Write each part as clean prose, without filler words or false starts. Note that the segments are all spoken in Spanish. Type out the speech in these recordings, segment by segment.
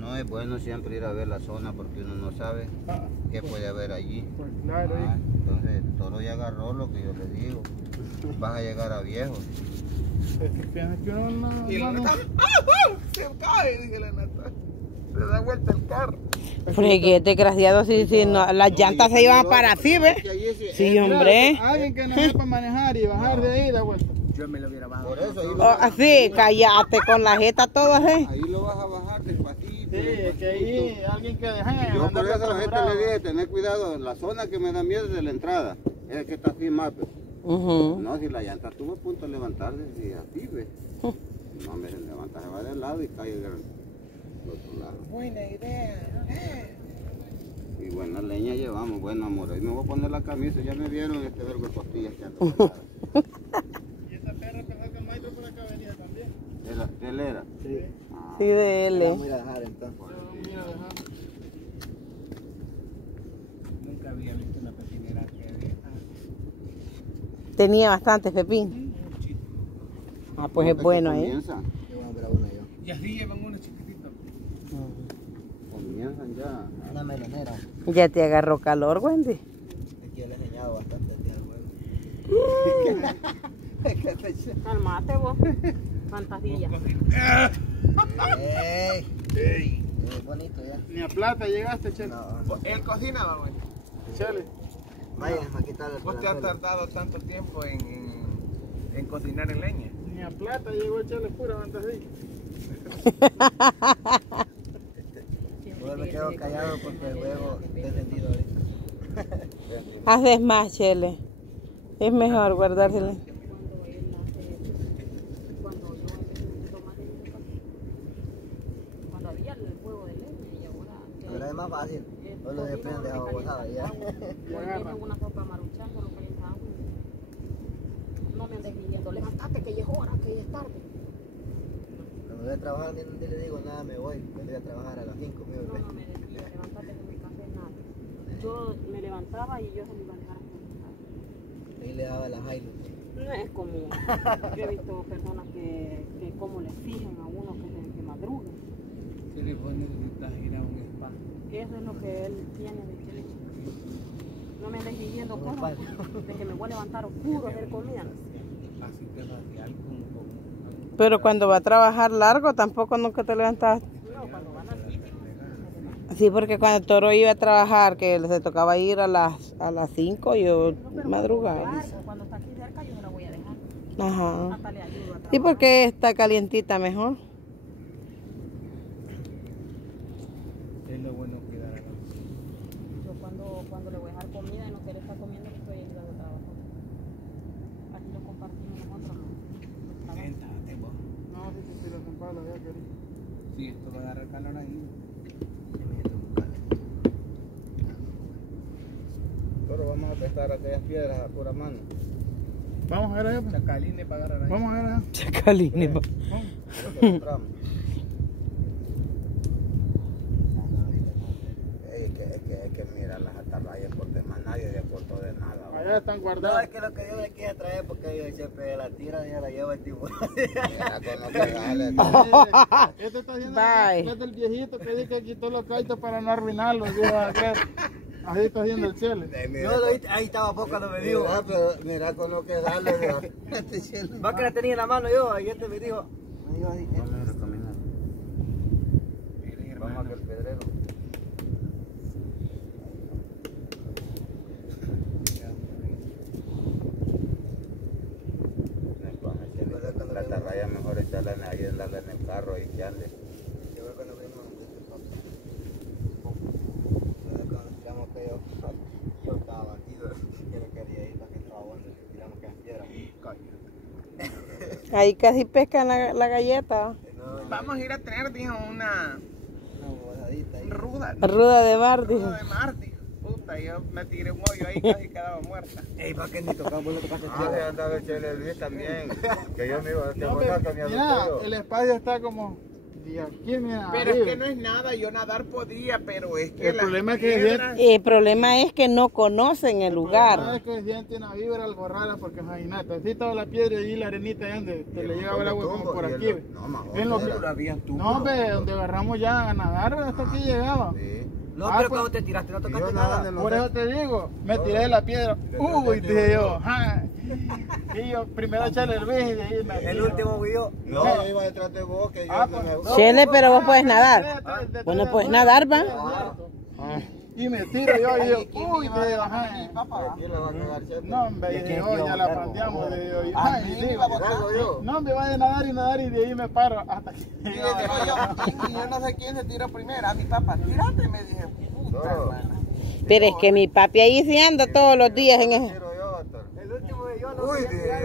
No es bueno siempre ir a ver la zona porque uno no sabe qué puede haber allí. Pues claro. Entonces el toro ya agarró lo que yo le digo. Vas a llegar a viejo. Es que piensas que uno no... Y la neta, se cae, dije la neta. Se da vuelta el carro. Fregué, desgraciado, si no, las llantas se iban para así, ¿ves? Sí, hombre. Alguien que no sepa manejar y bajar de ahí da vuelta. Yo me lo hubiera bajado. Por eso ahí lo Oh, vas a- así, cállate con la jeta todo así. Ahí lo vas a bajar despacito. Sí, es que ahí alguien que deja. Yo por eso a la gente le dije tener cuidado. La zona que me da miedo es de la entrada. Es el que está así más. Pues. No, si la llanta estuvo a punto de levantarse y así, ¿ves? No, me levanta, se va del lado y cae del otro lado. Buena idea. Y buena leña llevamos, bueno amor. Hoy me voy a poner la camisa, ya me vieron este vergo de costillas que ando pegada. Y esa perra pensó que el maestro por acá venía también. ¿De él era? Sí. Ah, Sí, de él. Voy a dejar entonces. Mira, deja. Nunca había visto una pepinera que había. Tenía bastante pepín. Ah, pues es bueno, ¿eh? Comienzan, Yo voy a ver una yo. Y así llevan unos chiquititos. comienzan ya. Una melonera. Ya te agarró calor, Wendy. Aquí yo le he enseñado bastante el día del juego. Calmate vos. Fantasilla. ¡Ey! Muy bonito ya. Ni a plata llegaste, Chele. No. Él cocinaba, güey. Chele. Vaya, a quitarle. ¿Vos te has tardado tanto tiempo en cocinar en leña? Ni a plata llegó Chele, pura fantasía. Yo me quedo callado porque el huevo está encendido ahorita. Haces más, Chele. Es mejor guardárselo. Cuando había el fuego de leña y ahora Ahora es más fácil. No lo depende de agua bozada ya. tiene una sopa maruchando, lo calentamos. No me andes pidiendo, levantate que ya es hora, que ya es tarde. Cuando voy a trabajar ni le digo nada, me voy. Yo voy a trabajar a las 5. No, no me decía, levantate que me café nada. Yo me levantaba y yo se me iba a dejar. Ahí le daba la Hilux. No es común. Yo he visto personas que como le exigen a uno que madrugue. Si le necesitas ir a un spa. Eso es lo que él tiene de Chile. No me andes pidiendo cosas de que me voy a levantar oscuro a hacer comida. Así te facial con Pero cuando va a trabajar largo, tampoco nunca te levantas. No, cuando van al sitio. Sí, porque cuando el toro iba a trabajar, que se tocaba ir a las 5, yo madrugaba. Cuando está aquí cerca yo me la voy a dejar. Ajá. Hasta le ayudo a trabajar. Sí, porque está calientita mejor. es lo bueno cuidar a la Yo cuando le voy a dejar comida y no quiere estar comiendo, le estoy ayudando a trabajar. Aquí lo compartimos nosotros. Siéntate vos. No, si te tiras en palo, ya querido. Sí, esto va a agarrar calor ahí. Pero vamos a testar aquellas piedras a pura mano. Vamos a ver allá, pues. Chacaline para agarrar ahí. Vamos a ver allá. Chacaline. Vamos. Es que mira las atarrayas por demás, nadie le aportó de nada. Allá están No, guardadas. es que lo que yo le quise traer porque yo siempre la tira y la lleva el tiburón. Mira con lo que dale. Este está haciendo Bye. es del viejito que dice que quitó los caitos para no arruinarlos. Dijo aquel. Así está haciendo el Chele. No, ahí estaba poco cuando me dijo. Mira con lo que dale. Más que la tenía en la mano yo, y este me dijo. Vamos a caminar. Vamos a aquel pedrero. La atarraya mejor echarla ahí, darle en el carro y echarle. Yo creo que nos vimos cuando tiramos que yo estaba aquí, yo no quería ir para que estaba bueno, tiramos que piedra. Ahí casi pescan la galleta. Vamos a ir a tener, dijo, una bozadita ahí. ruda. Ruda de bar, dijo. Ruda de mar, dijo. Puta, yo me tiré un hoyo ahí casi quedaba muerta. Ey, ¿para qué ni tocamos? Vos lo tocaste Ah, andaba el Chele Luis también. Que yo me iba a No, pero, mira, el espacio está como Y aquí, mira, Pero es arriba. que no es nada, yo nadar podía, pero es que El problema es que piedras- El problema es que no conocen el El lugar. problema es que siente una vibra algo rara porque imagínate, así toda la piedra y la arenita ahí donde te le llegaba el agua como por aquí. No, más En lo joder. que- había tú. No, hombre, donde agarramos ya a nadar, hasta aquí llegaba. Sí. No, Ah, pero pues, cuando te tiraste no Y tocaste yo nada. nadando en los Por eso te digo, me tiré de la piedra. Uy, dije yo. Ja. Y yo primero echarle el beso y de ahí me El tiro. último video. No, yo iba detrás de vos, que yo Ah, me- pues, me- Chele, pero vos puedes Ah, nadar. detrás Vos no de puedes afuera, nadar, ¿va? Y me tiro yo y yo, uy, me iba a dije, dejar ajá. papá? ¿Quién la va a cagar, chefe? No, hombre, ¿Y a y quién digo, te iba a ya la botar, planteamos. vos? Digo, y, A ay, mí y me digo, iba a botar. no, me va a nadar y de ahí me paro hasta que Y le digo yo, y yo no sé quién se tiró primero, a mi papá, tírate, me dije, puta No. hermana. Pero es que mi papi ahí sí anda todos los días en eso. Tiro yo, doctor. El último video no Uy, quería dije tirar.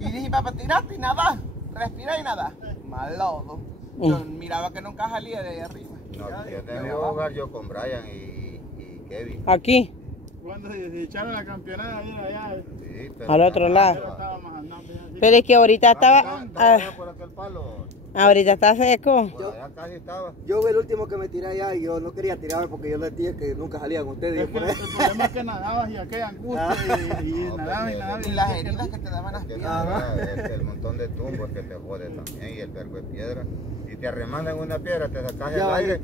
yo. Y dije, papá, tirate y nada, respira y nada. Malodo. Yo miraba que nunca salía de ahí arriba. No, yo tenía que jugar yo con Brian y Kevin. Aquí, cuando se echaron la campeonada ahí allá. Sí, pero- al otro lado. Estábamos andando así. Pero es que ahorita estaba, Estaba allá por aquel palo. ahorita está seco. Por allá casi estaba. Yo el último que me tiré allá y yo no quería tirarme porque yo les dije que nunca salían ustedes. Es que el problema es que nadabas y aquella angustia y No, nadabas y pero- nadabas. Y las heridas que te daban las Que piedras. el montón de tumbos que te jode también y el verbo de piedra. Si te arremandan una piedra, te sacas el aire.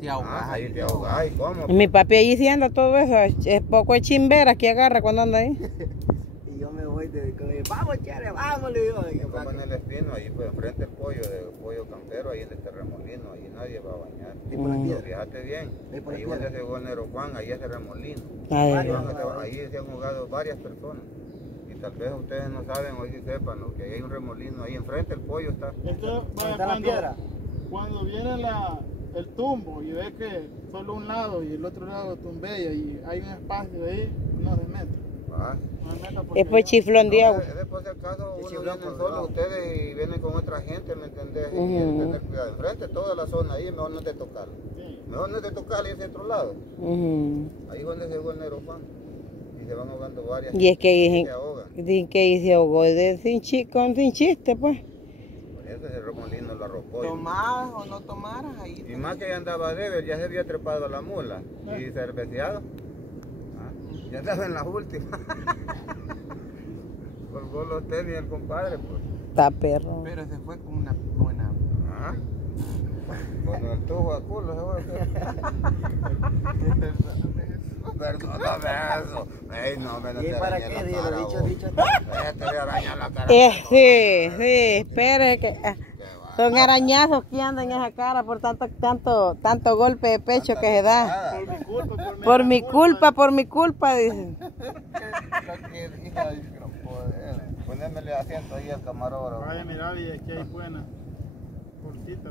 Te ahogas. Ah, ahí te ahogas. ¿Y cómo? Y mi papi allí sí anda todo eso. Es poco de chimbera que agarra cuando anda ahí. Y yo me voy de vamos, chévere, vamos, le digo. Y como en el espino, ahí pues enfrente el pollo campero, ahí en este remolino, ahí nadie va a bañar. Y por las piedras. Fíjate bien, Ahí por las ahí donde piedras. se jugó el Nero Juan, ahí ese remolino. Ay, Ahí, ahí se han jugado varias personas. Y tal vez ustedes no saben, hoy sí sepan, ¿no? Que hay un remolino ahí enfrente, el pollo está. Esto, vaya, está la piedra? cuando viene el tumbo y ve que solo un lado y el otro lado tumbea y hay un espacio ahí, no se mete. Ah. No se meta porque es por chiflón de agua. Después de acaso uno chiflón viene por solo, lado. ustedes y vienen con otra gente, ¿me entendés? Y hay que tener cuidado. Enfrente toda la zona ahí, mejor no te tocarla. sí. Mejor no te tocarla y ese otro lado. Ujú. Ahí es donde se jugó el Nero Juan. Y se van ahogando varias. Y es que dicen, se ahogan. dicen que se ahogó sin chiste, pues. Por eso ese remolino lo arropó. Tomás o no tomaras, ahí. Y más que ya andaba débil, ya se había trepado a la mula. Y cerveceado. Ah, ya estaba en las últimas. Colgó los tenis el compadre, pues. Está perro. Pero se fue con una buena. Ah. Cuando el tubo a culo se fue. Perdóname eso. Ey, no, me no ¿Y te para arañé qué? la Dilo, cara, dicho, vos. dicho. Te voy a arañar la cara. Sí, espere que Qué va. son arañazos que andan en esa cara por tanto golpe de pecho que se da. Por mi culpa, Por mi culpa, dicen. Lo que dijo, ay, que no puedo. Ponémele asiento ahí al camarógrafo. Vaya, mira, y aquí hay buena. Cortita.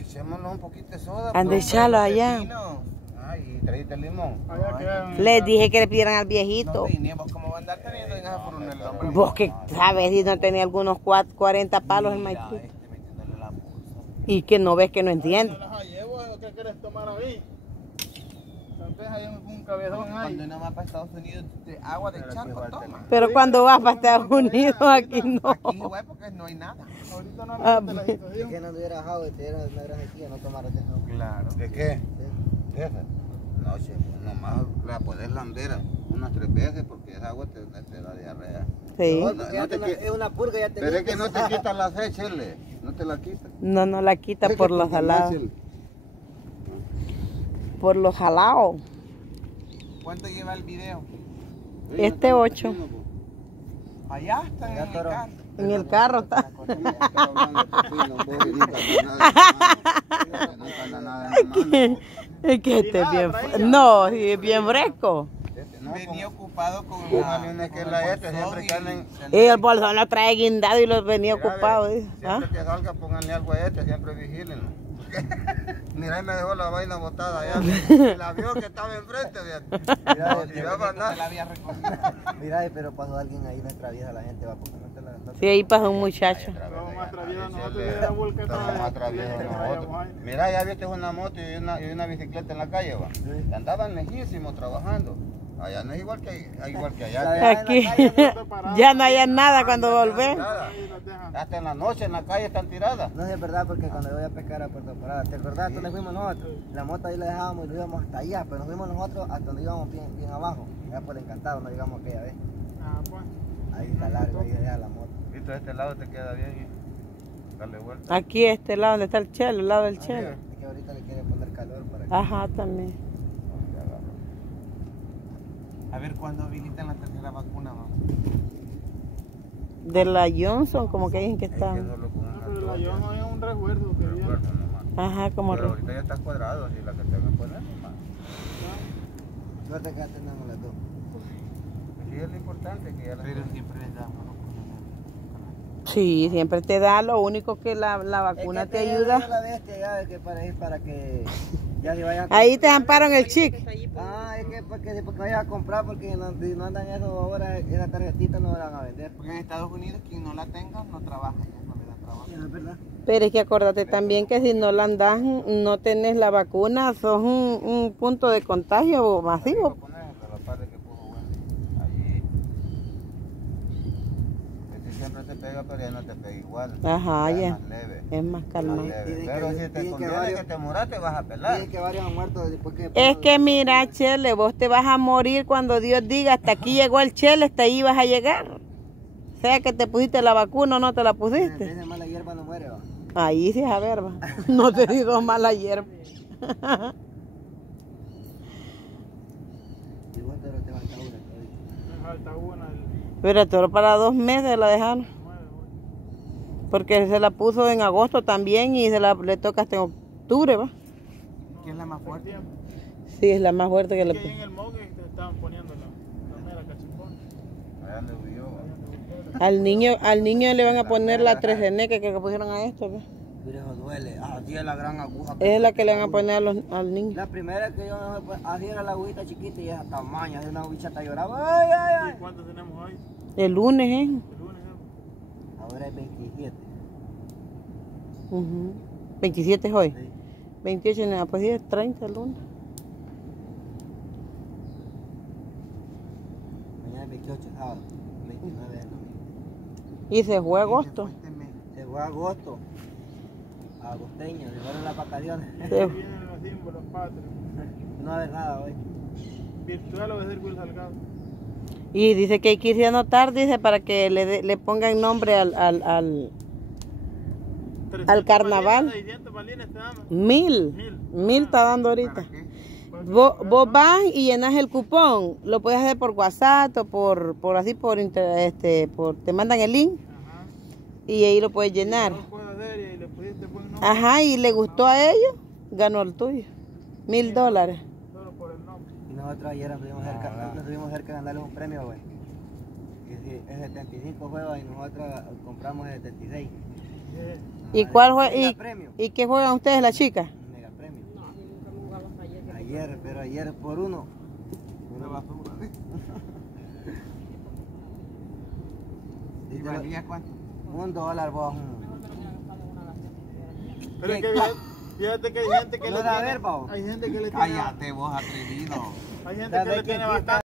Echémonos un poquito de soda. Han de pues. echarlo allá. Ay, y traíste limón. Allá quedaron. Les dije que le pidieran al No viejito. teníamos cómo va a andar teniendo en esa por un hombre. Vos que sabes si no tenía algunos 40 palos el maestro. Metiéndole la bolsa. Y que no ves que no entiende. ¿No las llevo o qué quieres tomar ahí? Tal vez hay un cabezón Cuando ahí. uno va para Estados Unidos, de agua de charco toma. Pero cuando vas para Estados Unidos, aquí no. Aquí igual porque no hay nada. Ahorita no Ah, me la Si situación. que no tuviera jado y te diera una gran sequía, no tomaras de eso. Claro. ¿De qué? ¿De esa? No, che, nomás la puedes lamber unas 3 veces porque esa agua te da diarrea. Sí. No, porque ya es una purga, ya te Pero es que no te quitas la sed, Chele. No te la quitas. No, no la quita Es que por los porque jalados. nace el- Por los jalados. ¿Cuánto lleva el video? Este 8. Allá están en el toro. carro. En el carro está. Es que este es bien. No, sí, es bien fresco. Venía ocupado con Póngale que la siempre que anden. Y el bolsón lo trae guindado y lo venía Mira, ocupado. ve, dice. ¿Ah? Siempre que salga, pónganle algo a siempre vigílenlo. Mira, ahí me dejó la vaina botada allá. La vio que estaba enfrente, Mira, no tiraba No la nada. había recogido. Mira, pero pasó alguien ahí, nuestra vieja, la gente va porque no te la... Sí, ahí pasó un muchacho. Vamos más traviesos nosotros y la volca Estamos más traviesos nosotros. Mira, ya viste una moto y una bicicleta en la calle, va. Andaban lejísimos trabajando. Allá no es igual que allá. Aquí ya no hay nada cuando volvés. Hasta en la noche en la calle están tiradas. No es verdad, porque cuando yo voy a pescar a Puerto Parada, ¿te acordás? ¿Dónde fuimos nosotros? La moto ahí la dejábamos y nos íbamos hasta allá, pero nos fuimos nosotros hasta donde íbamos bien abajo. Ya por el Encantado no llegamos aquella vez. Ah, pues. Ahí está largo, ahí deja la moto. Viste, de este lado te queda bien y darle vuelta. Aquí este lado donde está el chelo, el lado del chelo. Es que ahorita le quiere poner calor para que... Ajá, también. A ver, ¿cuándo habilitan la tercera vacuna, mamá? De la Johnson, como que dicen que está. Es que solo con una Pero la dosis, yo no es un recuerdo que viene. recuerdo nomás. Ajá, como Pero ahorita ya está cuadrado, así la que tengo que poner nomás. Suerte que ya tenemos las dos. Sí, es lo importante que ya la Pero siempre les damos, ¿no? Sí, siempre te da, lo único que la vacuna Es que te ayuda. La bestia ya, es que para que ya se vayan a... Ahí te amparon el chic. Ah, es que porque vayas a comprar, porque no andan eso ahora, esa tarjetita no la van a vender. Porque en Estados Unidos quien no la tenga no trabaja, ya no le da trabajo. Ya, es verdad. Pero es que acuérdate también que si no la andas, no tenés la vacuna, sos un punto de contagio masivo. Siempre te pega, pero ya no te pega igual. Ajá, ya. Es más leve. Es más calmado. Leve. Pero si te dicen que conviene varios- que te muras, te vas a pelar. Dicen que varios han muerto después que... Es que mira, Chele, vos te vas a morir cuando Dios diga, hasta aquí llegó el Chele, hasta ahí vas a llegar. Sea que te pusiste la vacuna o no te la pusiste. Esa mala hierba no muere, va. Ahí sí es a ver, va. No te digo mala hierba. Y vos te falta una todavía. Me falta una del Pero todo para 2 meses la dejaron. 9, Porque se la puso en agosto también y le toca hasta en octubre, va. ¿Quién es la más fuerte? Sí, es la más fuerte que le Que ahí en puso. el mogue te estaban poniendo la mera cachipón. Allá donde vivió, va. Al niño le van a poner la 3DN que pusieron a esto, va. Pero eso duele. Así es la gran aguja. Es la que le van a poner al niño. La primera que yo me puse, así era la agujita chiquita y esa tamaña de una bichata lloraba. Ay, ay, ay. ¿Y cuántos tenemos hoy? El lunes, ¿eh? El lunes, ¿eh? Ahora es 27. Ujú. 27 es hoy. Sí. 28, nada, pues sí, es 30 el lunes. Mañana es 28 sábado. 29 es domingo. Y se fue agosto. Se fue agosto. Agosteño, se fueron las vacaciones. Se- Vienen los símbolos patrios. No va a haber nada hoy. Virtual o de ser Will Salgado. Y dice que hay que irse a anotar, dice, para que le pongan nombre al 300 carnaval. balines, 600 balines te damos. 1000. 1000 está dando ahorita. Vos vas y llenas el cupón. Lo puedes hacer por WhatsApp o por así, te mandan el link Ajá. y ahí lo puedes llenar. No lo puedes hacer y le pusiste buen nombre. Ajá, y le gustó a ellos, ganó el tuyo. $1000. Solo por el nombre. Y nosotros ayer estuvimos cerca de ganarles un premio, güey. Es 75 juegos y nosotros compramos el 76. ¿Y cuál Mega premio. ¿Y qué juegan ustedes, las chicas? Mega premio. No, así nunca hemos jugado hasta ayer. Pero ayer por uno. Una basura. Y ¿Y valía cuánto? $1 vos. Mejor me lo voy a gastar en una gaseosa. Pero es que fíjate que hay gente que No le da tiene, ver, pavo. hay gente que le tiene, Cállate vos, atrevido. hay gente que le tiene bastante.